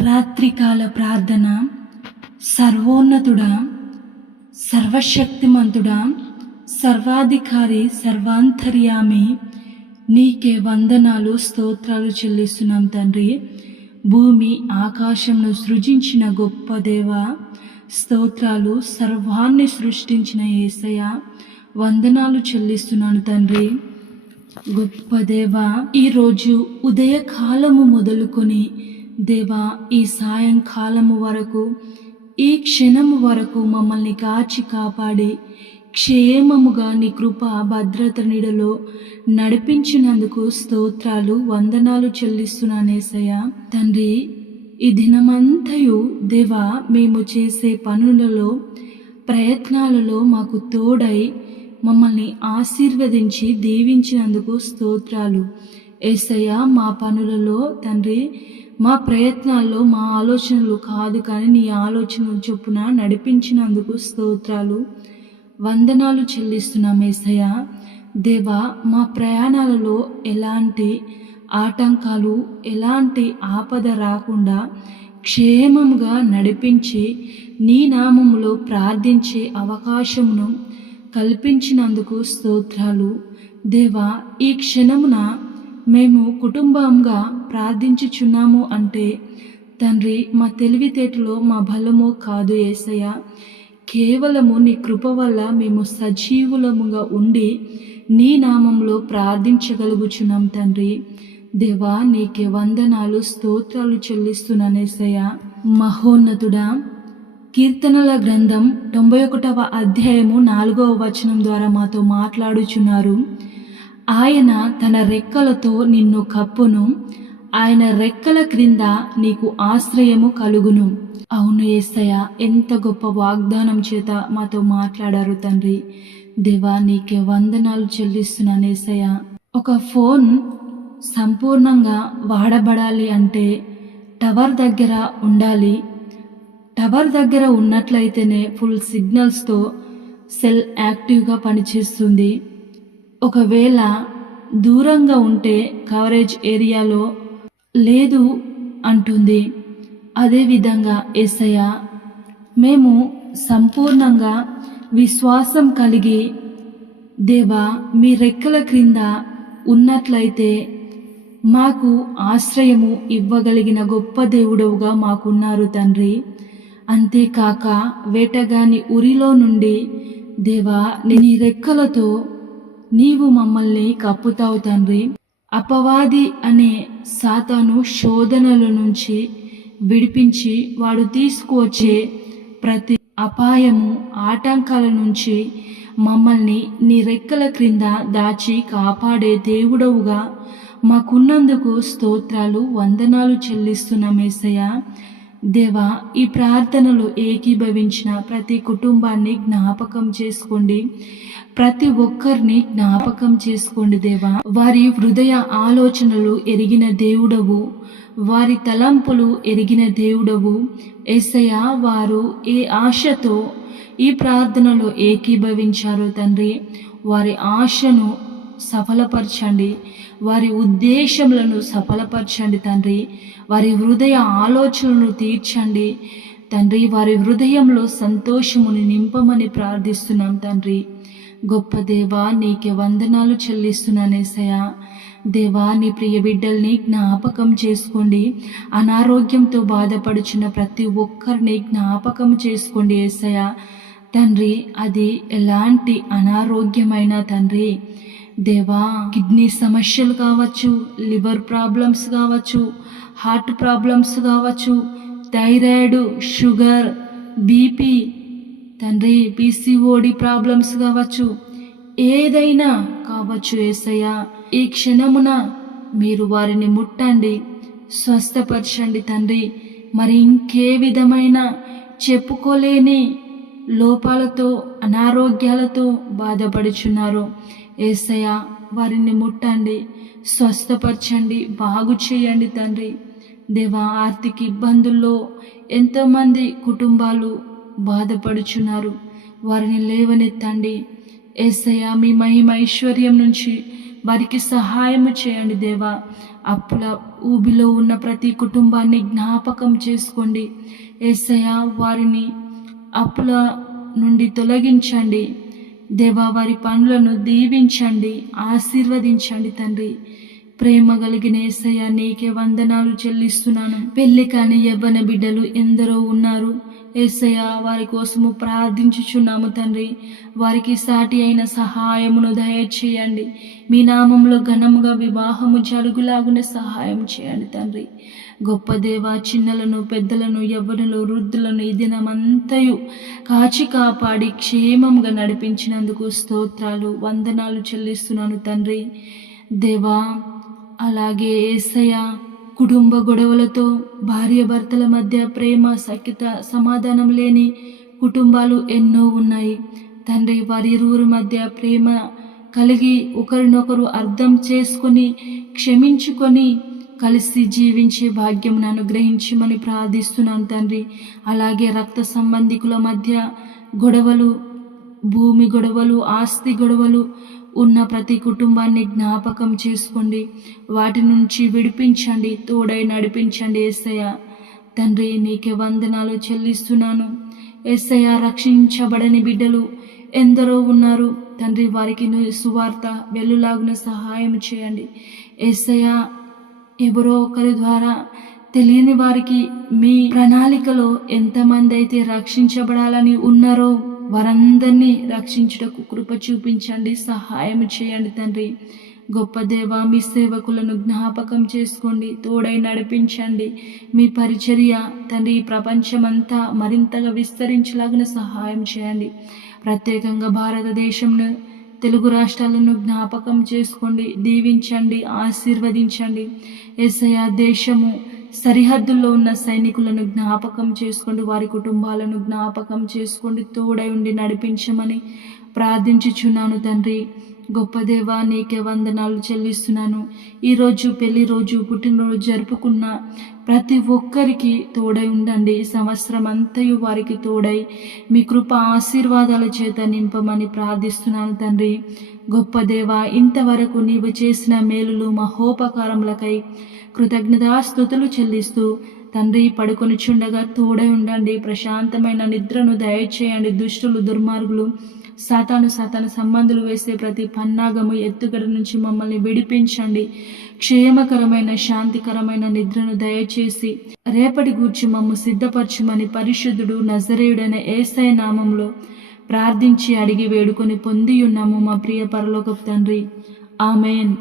రాత్రికాల ప్రార్థన సర్వోన్నతుడా సర్వశక్తిమంతుడా సర్వాధికారి సర్వాంతర్యామి నీకే వందనాలు స్తోత్రాలు చెల్లిస్తున్నాం తండ్రి. భూమి ఆకాశంను సృజించిన గొప్ప దేవ స్తోత్రాలు సర్వాన్ని సృష్టించిన ఏసయ వందనాలు చెల్లిస్తున్నాను తండ్రి. గొప్ప దేవ ఈరోజు ఉదయకాలము మొదలుకొని దేవా ఈ సాయంకాలము వరకు ఈ క్షణము వరకు మమ్మల్ని కాచి కాపాడి క్షేమముగా నీ కృప భద్రత నీడలో నడిపించినందుకు స్తోత్రాలు వందనాలు చెల్లిస్తున్నానేసయ్య తండ్రి ఈ దినమంతయు దేవా మేము చేసే పనులలో ప్రయత్నాలలో మాకు తోడై మమ్మల్ని ఆశీర్వదించి దీవించినందుకు స్తోత్రాలు. ఏసయ్య మా పనులలో తండ్రి మా ప్రయత్నాల్లో మా ఆలోచనలు కాదు కానీ నీ ఆలోచన చొప్పున నడిపించినందుకు స్తోత్రాలు. వందనాలు చెల్లిస్తున్నాం ఏసయ్య. దేవా మా ప్రయాణాలలో ఎలాంటి ఆటంకాలు ఎలాంటి ఆపద రాకుండా క్షేమంగా నడిపించి నీ నామములో ప్రార్థించే అవకాశమును కల్పించినందుకు స్తోత్రాలు. దేవా ఈ క్షణమున మేము కుటుంబంగా ప్రార్థించుచున్నాము అంటే తండ్రి మా తెలివితేటలో మా బలము కాదు ఏసయ్య. కేవలము నీ కృప వల్ల మేము సజీవులముగా ఉండి నీ నామంలో ప్రార్థించగలుగుచున్నాం తండ్రి. దేవా నీకే వందనాలు స్తోత్రాలు చెల్లిస్తున్నానేసయ్య మహోన్నతుడా కీర్తనల గ్రంథం తొంభై ఒకటవ అధ్యాయము నాలుగవ వచనం ద్వారా మాతో మాట్లాడుచున్నారు. ఆయన తన రెక్కలతో నిన్ను కప్పును. ఆయన రెక్కల క్రింద నీకు ఆశ్రయము కలుగును. అవును ఏసయ్య ఎంత గొప్ప వాగ్దానం చేత మాతో మాట్లాడారు తండ్రి. దేవా నీకే వందనాలు చెల్లిస్తున్నాను ఏసయ్య. ఒక ఫోన్ సంపూర్ణంగా వాడబడాలి అంటే టవర్ దగ్గర ఉండాలి. టవర్ దగ్గర ఉన్నట్లయితేనే ఫుల్ సిగ్నల్స్తో సెల్ యాక్టివ్గా పనిచేస్తుంది. ఒకవేళ దూరంగా ఉంటే కవరేజ్ ఏరియాలో లేదు అంటుంది. అదేవిధంగా ఎస్ఐ మేము సంపూర్ణంగా విశ్వాసం కలిగి దేవా మీ రెక్కల క్రింద ఉన్నట్లయితే మాకు ఆశ్రయము ఇవ్వగలిగిన గొప్ప దేవుడవుగా మాకున్నారు తండ్రి. అంతేకాక వేటగాని ఉరిలో నుండి దేవా నీ రెక్కలతో నీవు మమ్మల్ని కప్పుతావు తండ్రి. అపవాది అనే సాతాను శోధనల నుంచి విడిపించి వాడు తీసుకువచ్చే ప్రతి అపాయము ఆటంకాల నుంచి మమ్మల్ని నీ రెక్కల క్రింద దాచి కాపాడే దేవుడవుగా. మాకున్నందుకు స్తోత్రాలు వందనాలు చెల్లిస్తున్న ఏసయ్య. దేవా ఈ ప్రార్థనలు ఏకీభవించిన ప్రతి కుటుంబాన్ని జ్ఞాపకం చేసుకోండి. ప్రతి ఒక్కరిని జ్ఞాపకం చేసుకోండి దేవా. వారి హృదయ ఆలోచనలు ఎరిగిన దేవుడవు. వారి తలంపులు ఎరిగిన దేవుడవు. ఎస్సయ వారు ఏ ఆశతో ఈ ప్రార్థనలో ఏకీభవించారో తండ్రి వారి ఆశను సఫలపరచండి. వారి ఉద్దేశములను సఫలపరచండి తండ్రి. వారి హృదయ ఆలోచనలను తీర్చండి తండ్రి. వారి హృదయంలో సంతోషముని నింపమని ప్రార్థిస్తున్నాం తండ్రి. గొప్ప దేవా నీకే వందనాలు చెల్లిస్తున్నానేసయ దేవా నీ ప్రియ బిడ్డల్ని జ్ఞాపకం చేసుకోండి. అనారోగ్యంతో బాధపడుచున్న ప్రతి ఒక్కరిని జ్ఞాపకం చేసుకోండి ఏసయ తండ్రి అది ఎలాంటి అనారోగ్యమైన తండ్రి దేవా కిడ్నీ సమస్యలు కావచ్చు లివర్ ప్రాబ్లమ్స్ కావచ్చు హార్ట్ ప్రాబ్లమ్స్ కావచ్చు థైరాయిడ్ షుగర్ బీపీ తండ్రి పీసీఓడి ప్రాబ్లమ్స్ కావచ్చు ఏదైనా కావచ్చు ఏసయ్య ఈ క్షణమున మీరు వారిని ముట్టండి స్వస్థపరచండి తండ్రి. మరి ఇంకే విధమైన చెప్పుకోలేని లోపాలతో అనారోగ్యాలతో బాధపడుచున్నారు. ఏసయ్య వారిని ముట్టండి స్వస్థపరచండి బాగు చేయండి తండ్రి. దేవా ఆర్థిక ఇబ్బందుల్లో ఎంతోమంది కుటుంబాలు బాధపడుచున్నారు. వారిని లేవనెత్తండి. ఏసయ్య మీ మహిమ ఐశ్వర్యం నుంచి వారికి సహాయం చేయండి దేవా. అప్పుల ఊబిలో ఉన్న ప్రతి కుటుంబాన్ని జ్ఞాపకం చేసుకోండి. ఏసయ్య వారిని అప్పుల నుండి తొలగించండి. దేవా వారి పనులను దీవించండి ఆశీర్వదించండి తండ్రి. ప్రేమ కలిగిన ఏసయ్య నీకే వందనాలు చెల్లిస్తున్నాను. పెళ్ళి కాని యవ్వన బిడ్డలు ఎందరో ఉన్నారు. ఏసయ్య వారి కోసము ప్రార్థించుచున్నాము తండ్రి. వారికి సాటి అయిన సహాయమును దయచేయండి. మీ నామంలో ఘనముగా వివాహము జరుగులాగున సహాయం చేయండి తండ్రి. గొప్ప దేవ చిన్నలను పెద్దలను యవ్వనులు వృద్ధులను ఈ దినమంతయు కాచి కాపాడి క్షేమంగా నడిపించినందుకు స్తోత్రాలు వందనాలు చెల్లిస్తున్నాను తండ్రి. దేవా అలాగే ఏసయ్య కుటుంబ గొడవలతో భార్య భర్తల మధ్య ప్రేమ సఖ్యత సమాధానం లేని కుటుంబాలు ఎన్నో ఉన్నాయి. తండ్రి వారిరువురి మధ్య ప్రేమ కలిగి ఒకరినొకరు అర్థం చేసుకొని క్షమించుకొని కలిసి జీవించే భాగ్యం అనుగ్రహించమని ప్రార్థిస్తున్నాను తండ్రి. అలాగే రక్త సంబంధికుల మధ్య గొడవలు భూమి గొడవలు ఆస్తి గొడవలు ఉన్న ప్రతి కుటుంబాన్ని జ్ఞాపకం చేసుకోండి. వాటి నుంచి విడిపించండి. తోడై నడిపించండి ఏసయ్య. తండ్రి నీకే వందనాలు చెల్లిస్తున్నాను. ఏసయ్య రక్షించబడని బిడ్డలు ఎందరో ఉన్నారు. తండ్రి వారికి సువార్త వెల్లులాగున సహాయం చేయండి. ఏసయ్య ఎవరో ఒకరి ద్వారా తెలియని వారికి మీ ప్రణాళికలో ఎంతమంది అయితే రక్షించబడాలని ఉన్నారో వారందరినీ రక్షించుటకు కృప చూపించండి సహాయం చేయండి తండ్రి. గొప్ప దేవ మీ సేవకులను జ్ఞాపకం చేసుకోండి తోడై నడిపించండి. మీ పరిచర్య తండ్రి ప్రపంచమంతా మరింతగా విస్తరించలాగిన సహాయం చేయండి. ప్రత్యేకంగా భారతదేశంను తెలుగు రాష్ట్రాలను జ్ఞాపకం చేసుకోండి దీవించండి ఆశీర్వదించండి. ఎస్ఐ దేశము సరిహద్దుల్లో ఉన్న సైనికులను జ్ఞాపకం చేసుకోండి వారి కుటుంబాలను జ్ఞాపకం చేసుకోండి తోడై ఉండి నడిపించమని ప్రార్థించుచున్నాను తండ్రి. గొప్ప దేవా నీకే వందనాలు చెల్లిస్తున్నాను. ఈరోజు పెళ్ళి రోజు పుట్టినరోజు జరుపుకున్న ప్రతి ఒక్కరికి తోడై ఉండండి. సంవత్సరం అంతయు వారికి తోడై మీ కృప ఆశీర్వాదాల చేత నింపమని ప్రార్థిస్తున్నాను తండ్రి. గొప్ప దేవా ఇంతవరకు నీవు చేసిన మేలులు మహోపకారములకై కృతజ్ఞతాస్థుతులు చెల్లిస్తూ తండ్రి పడుకొని చుండగా తోడై ఉండండి. ప్రశాంతమైన నిద్రను దయచేయండి. దుష్టులు దుర్మార్గులు సాతాను సాతాను సంబంధులు వేసే ప్రతి పన్నాగము ఎత్తుగడ నుంచి మమ్మల్ని విడిపించండి. క్షేమకరమైన శాంతికరమైన నిద్రను దయచేసి రేపటి గూర్చి మమ్ము సిద్ధపరచుమని పరిశుద్ధుడు నజరేయుడైన ఏసై నామంలో ప్రార్థించి అడిగి వేడుకొని పొంది ఉన్నాము మా ప్రియ పరలోకపు తండ్రి. ఆమెన్.